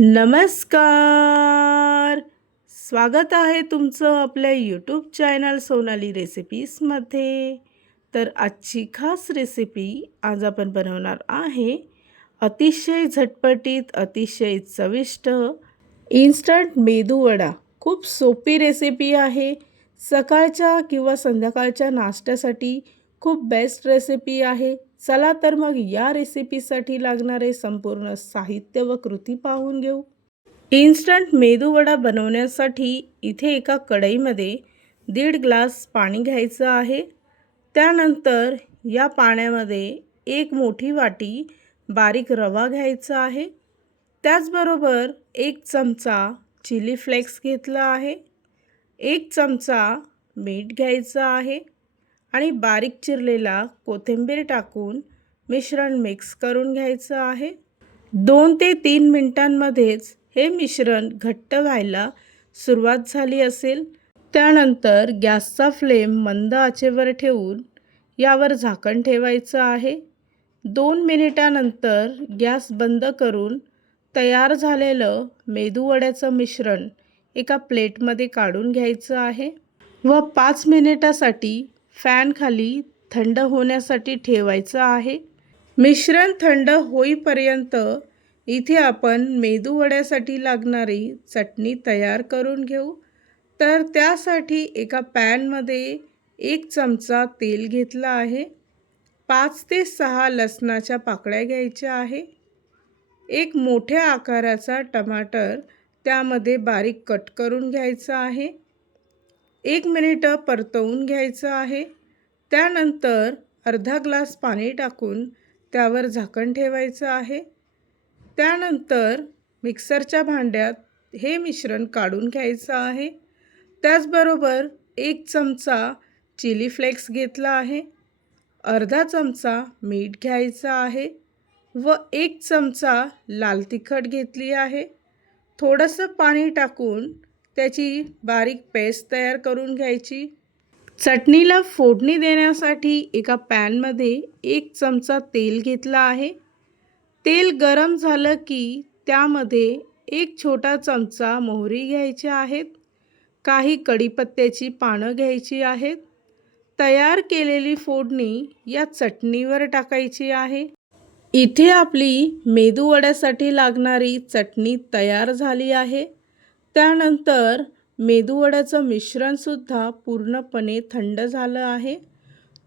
नमस्कार. स्वागत आहे तुमचं आपल्या यूट्यूब चॅनल सोनाली रेसिपीजमध्ये तर आजची खास रेसिपी आज आपण बनवणार आहे. अतिशय झटपटीत अतिशय चविष्ट इन्स्टंट मेदूवडा खूप सोपी रेसिपी आहे. सकाळच्या किंवा संध्याकाळच्या नाश्त्यासाठी खूप बेस्ट रेसिपी आहे. चला तर मग या रेसिपीसाठी लागणारे संपूर्ण साहित्य व कृती पाहून घेऊ. इन्स्टंट मेदूवडा बनवण्यासाठी इथे एका कढईमध्ये दीड ग्लास पाणी घ्यायचं आहे. त्यानंतर या पाण्यामध्ये एक मोठी वाटी बारीक रवा घ्यायचा आहे. त्याचबरोबर एक चमचा चिली फ्लेक्स घेतला आहे. एक चमचा मीठ घ्यायचं आहे. आणि बारीक चिरलेला कोथिंबीर टाकून मिश्रण मिक्स करून घ्यायचं आहे. दोन ते तीन मिनटांमध्येच हे मिश्रण घट्ट व्हायला सुरुवात झाली असेल. त्यानंतर गॅसचा फ्लेम मंद आचेवर ठेवून यावर झाकण ठेवायचं आहे. दोन मिनिटानंतर गॅस बंद करून तयार झालेलं मेदूवड्याचं मिश्रण एका प्लेटमध्ये काढून घ्यायचं आहे. व पाच मिनिटासाठी फॅनखाली थंड होण्यासाठी ठेवायचं आहे. मिश्रण थंड होईपर्यंत इथे आपण मेदूवड्यासाठी लागणारी चटणी तयार करून घेऊ. तर त्यासाठी एका पॅनमध्ये एक चमचा तेल घेतला आहे. पाच ते सहा लसणाच्या पाकळ्या घ्यायच्या आहे. एक मोठ्या आकाराचा टमाटर त्यामध्ये बारीक कट करून घ्यायचा आहे. एक मिनिटं परतवून घ्यायचं आहे. त्यानंतर अर्धा ग्लास पाणी टाकून त्यावर झाकण ठेवायचं आहे. त्यानंतर मिक्सरच्या भांड्यात हे मिश्रण काढून घ्यायचं आहे. त्याचबरोबर एक चमचा चिली फ्लेक्स घेतला आहे. अर्धा चमचा मीठ घ्यायचा आहे व एक चमचा लाल तिखट घेतली आहे. थोडंसं पाणी टाकून त्याची बारीक पेस्ट तयार करून घ्यायची. चटणीला फोडणी देण्यासाठी एका पॅनमध्ये एक चमचा तेल घेतला आहे. तेल गरम झालं की त्यामध्ये एक छोटा चमचा मोहरी घ्यायची आहेत. काही कढीपत्त्याची पानं घ्यायची आहेत. तयार केलेली फोडणी या चटणीवर टाकायची आहे. इथे आपली मेदूवड्यासाठी लागणारी चटणी तयार झाली आहे. त्यानंतर मेदूवड्याचं मिश्रणसुद्धा पूर्णपणे थंड झालं आहे.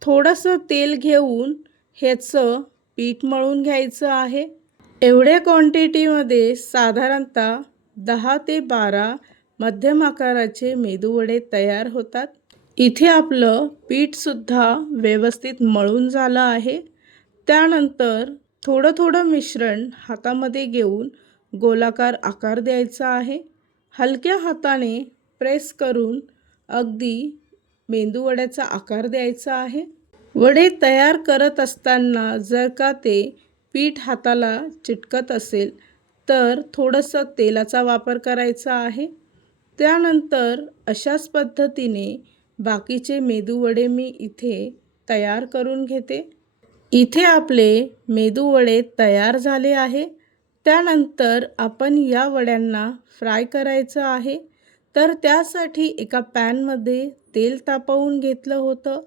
थोडंसं तेल घेऊन ह्याचं पीठ मळून घ्यायचं आहे. एवढ्या क्वांटिटीमध्ये साधारणतः दहा ते बारा मध्यम आकाराचे मेदूवडे तयार होतात. इथे आपलं पीठसुद्धा व्यवस्थित मळून झालं आहे. त्यानंतर थोडं थोडं मिश्रण हातामध्ये घेऊन गोलाकार आकार द्यायचा आहे. हलक्या हाताने प्रेस करून अगदी मेंदूवड्याचा आकार द्यायचा आहे. वडे तयार करत असताना जर का ते पीठ हाताला चिटकत असेल तर थोडंसं तेलाचा वापर करायचा आहे. त्यानंतर अशाच पद्धतीने बाकीचे मेदूवडे मी इथे तयार करून घेते. इथे आपले मेदूवडे तयार झाले आहे. त्यानंतर आपण या वड्यांना फ्राय करायचं आहे. तर त्यासाठी एका पॅनमध्ये तेल तापवून घेतलं होतं.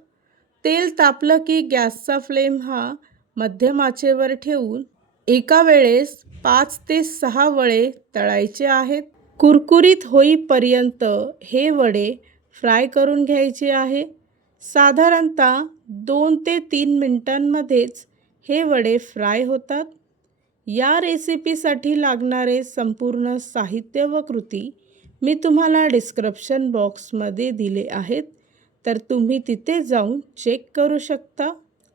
तेल तापलं की गॅसचा फ्लेम हा मध्यमाचेवर ठेवून एका वेळेस पाच ते सहा वडे तळायचे आहेत. कुरकुरीत होईपर्यंत हे वडे फ्राय करून घ्यायचे आहे. साधारणतः दोन ते तीन मिनटांमध्येच हे वडे फ्राय होतात. या रेसिपीसाठी लागणारे संपूर्ण साहित्य व कृती मी तुम्हाला डिस्क्रिप्शन बॉक्समध्ये दिले आहेत. तर तुम्ही तिथे जाऊन चेक करू शकता.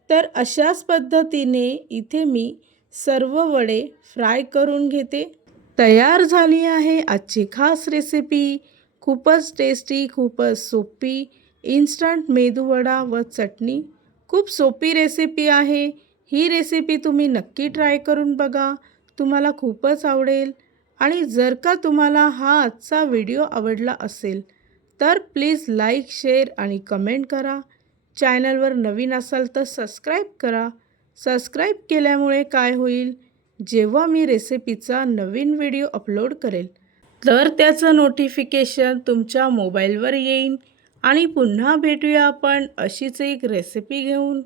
तर अशाच पद्धतीने इथे मी सर्व वडे फ्राय करून घेते. तयार झाली आहे आजची खास रेसिपी खूपच टेस्टी खूपच सोपी इन्स्टंट मेदूवडा व चटणी. खूप सोपी रेसिपी आहे. ही रेसिपी तुम्ही नक्की ट्राय करून बघा. तुम्हाला खूपच आवडेल. आणि जर का तुम्हाला हा आजचा व्हिडिओ आवडला असेल तर प्लीज लाईक शेअर आणि कमेंट करा. चॅनलवर नवीन असाल तर सबस्क्राईब करा. सबस्क्राईब केल्यामुळे काय होईल? जेव्हा मी रेसिपीचा नवीन व्हिडिओ अपलोड करेल तर त्याचं नोटिफिकेशन तुमच्या मोबाईलवर येईन. आणि पुन्हा भेटूया आपण अशीच एक रेसिपी घेऊन.